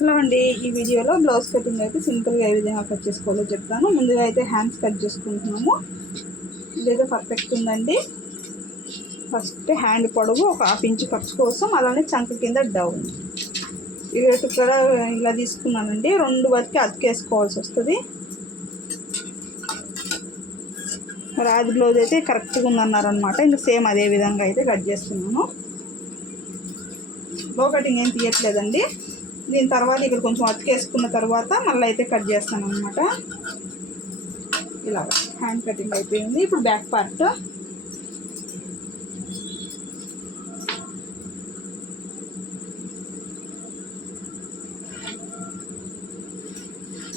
Hello అండి ఈ వీడియోలో బ్లౌజ్ కటింగ్ అయితే సింపుల్గా ఏ విధంగా కట్ చేసుకోవాలో చెప్తాను. ముందుగా అయితే హ్యాండ్స్ కట్ చేసుకుంటున్నాము. ఇదైతే పర్ఫెక్ట్ ఉందండి. ఫస్ట్ హ్యాండ్ పొడవు ఒక హాఫ్ ఇంచ్ ఖర్చు కోసం అలానే చంక కింద డౌన్ ఇది కూడా ఇలా తీసుకున్నానండి. రెండు వరకు అతికేసుకోవాల్సి వస్తుంది. రాజ్ బ్లౌజ్ అయితే కరెక్ట్గా ఉందన్నారనమాట ఇంకా సేమ్ అదే విధంగా అయితే కట్ చేస్తున్నాను. లో కటింగ్ ఏం తీయట్లేదండి. దీని తర్వాత ఇక్కడ కొంచెం అతికేసుకున్న తర్వాత మళ్ళీ అయితే కట్ చేస్తాను అనమాట ఇలా హ్యాండ్ కటింగ్ అయిపోయింది. ఇప్పుడు బ్యాక్ పార్ట్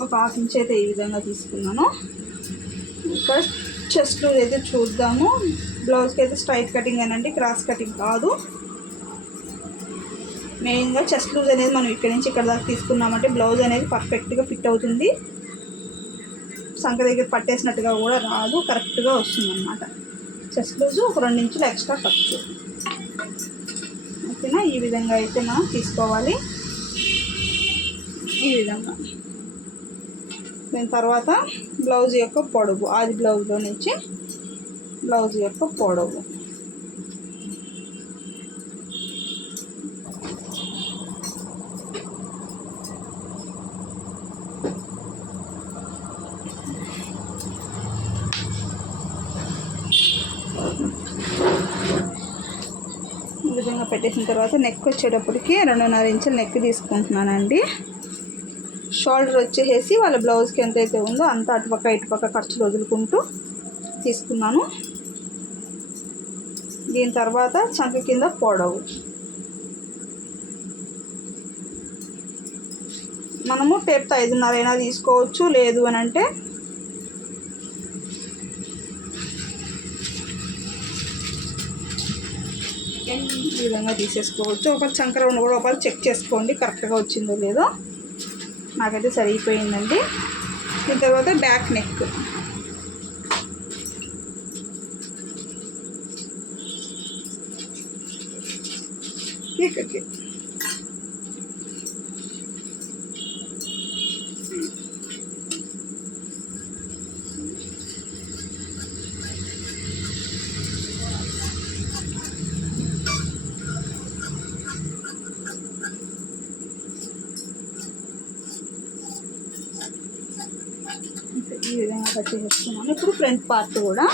ఒక హాఫ్ ఇంచ్ అయితే ఈ విధంగా తీసుకున్నాను. ఇక్కడ చెస్ట్ అయితే చూద్దాము. బ్లౌజ్కి అయితే స్ట్రైట్ కటింగ్ అనండి క్రాస్ కటింగ్ కాదు. మెయిన్గా చెస్ట్ లూజ్ అనేది మనం ఇక్కడ నుంచి ఇక్కడ దాకా తీసుకున్నామంటే బ్లౌజ్ అనేది పర్ఫెక్ట్గా ఫిట్ అవుతుంది. సంఖ దగ్గర పట్టేసినట్టుగా కూడా రాదు కరెక్ట్గా వస్తుంది అనమాట చెస్ట్ లూజ్ ఒక రెండు ఇంచులు ఎక్స్ట్రా ఖర్చు. ఓకేనా? ఈ విధంగా అయితే మనం తీసుకోవాలి. ఈ విధంగా. దాని తర్వాత బ్లౌజ్ యొక్క పొడవు ఆది బ్లౌజ్లో నుంచి బ్లౌజ్ యొక్క పొడవు. ఈ విధంగా పెట్టేసిన తర్వాత నెక్ వచ్చేటప్పటికి రెండున్నర ఇంచుల నెక్ తీసుకుంటున్నానండి. షోల్డర్ వచ్చేసి వాళ్ళ బ్లౌజ్కి ఎంతైతే ఉందో అంత అటుపక్క ఇటుపక్క ఖర్చులు వదులుకుంటూ తీసుకున్నాను. దీని తర్వాత చంక కింద పొడవు. మనము టేప్తో ఐదున్నర అయినా తీసుకోవచ్చు. లేదు అని అంటే ఈ విధంగా తీసేసుకోవచ్చు. ఒక చంకర ఉన్న కూడా ఒకవేళ చెక్ చేసుకోండి కరెక్ట్గా వచ్చిందో లేదో. నాకైతే సరిపోయిందండి. దీని తర్వాత బ్యాక్ నెక్. ఇక్కడికి ఈ విధంగా కట్ చేసేసుకున్నాను ఇప్పుడు ఫ్రంట్ పార్ట్ కూడా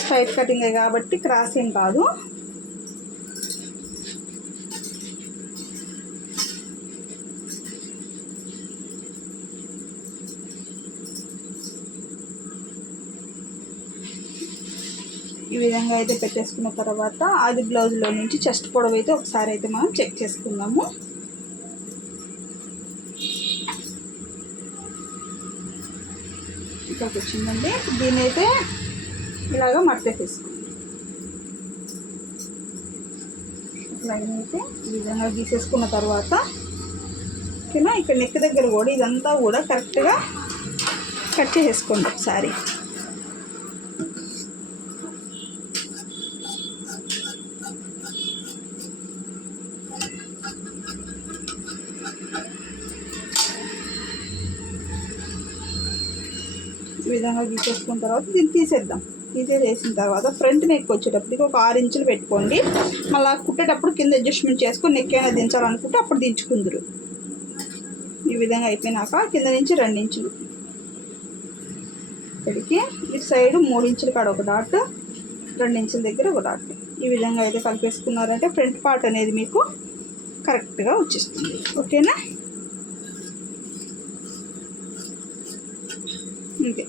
స్ట్రైట్ కటింగే కాబట్టి క్రాస్ ఏం కాదు. ఈ విధంగా అయితే పెట్టేసుకున్న తర్వాత అది బ్లౌజ్లో నుంచి చెస్ట్ పొడవు అయితే ఒకసారి అయితే మనం చెక్ చేసుకుందాము. ఇక్కడికి వచ్చిందండి దీన్ని అయితే ఇలాగ మడత లైన్ అయితే ఈ విధంగా గీసేసుకున్న తర్వాత ఓకేనా ఇక్కడ నెక్ దగ్గర కూడా ఇదంతా కూడా కరెక్ట్గా కట్ చేసేసుకోండి ఒకసారి. ఈ విధంగా గీసేసుకున్న తర్వాత దీన్ని తీసేద్దాం. తీసేసేసిన తర్వాత ఫ్రంట్ నెక్ వచ్చేటప్పటికి ఒక ఆరు ఇంచులు పెట్టుకోండి. మళ్ళీ కుట్టేటప్పుడు కింద అడ్జస్ట్మెంట్ చేసుకొని నెక్ అయినా దించాలనుకుంటే అప్పుడు దించుకుందరు. ఈ విధంగా అయిపోయినాక కింద నుంచి రెండు ఇంచులు. ఇక్కడికి ఇటు సైడ్ మూడు ఇంచుల కాడ ఒక డాట్ రెండు ఇంచుల దగ్గర ఒక డాట్. ఈ విధంగా అయితే కలిపేసుకున్నారంటే ఫ్రంట్ పార్ట్ అనేది మీకు కరెక్ట్గా వచ్చేస్తుంది. ఓకేనా? అంతే.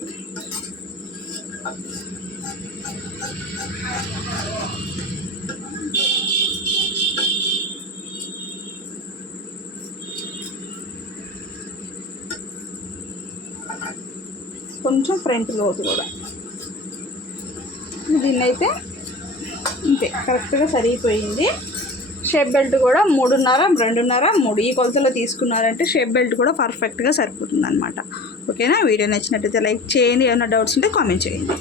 కొంచెం ఫ్రంట్ లోతు కూడా. దీన్నైతే ఇంతే అంతే కరెక్ట్గా సరిగిపోయింది. షేప్ బెల్ట్ కూడా మూడున్నర రెండున్నర మూడు. ఈ కొలతలో తీసుకున్నారంటే షేప్ బెల్ట్ కూడా పర్ఫెక్ట్గా సరిపోతుంది అనమాట ఓకేనా? వీడియో నచ్చినట్టయితే లైక్ చేయండి. ఏమైనా డౌట్స్ ఉంటే కామెంట్ చేయండి.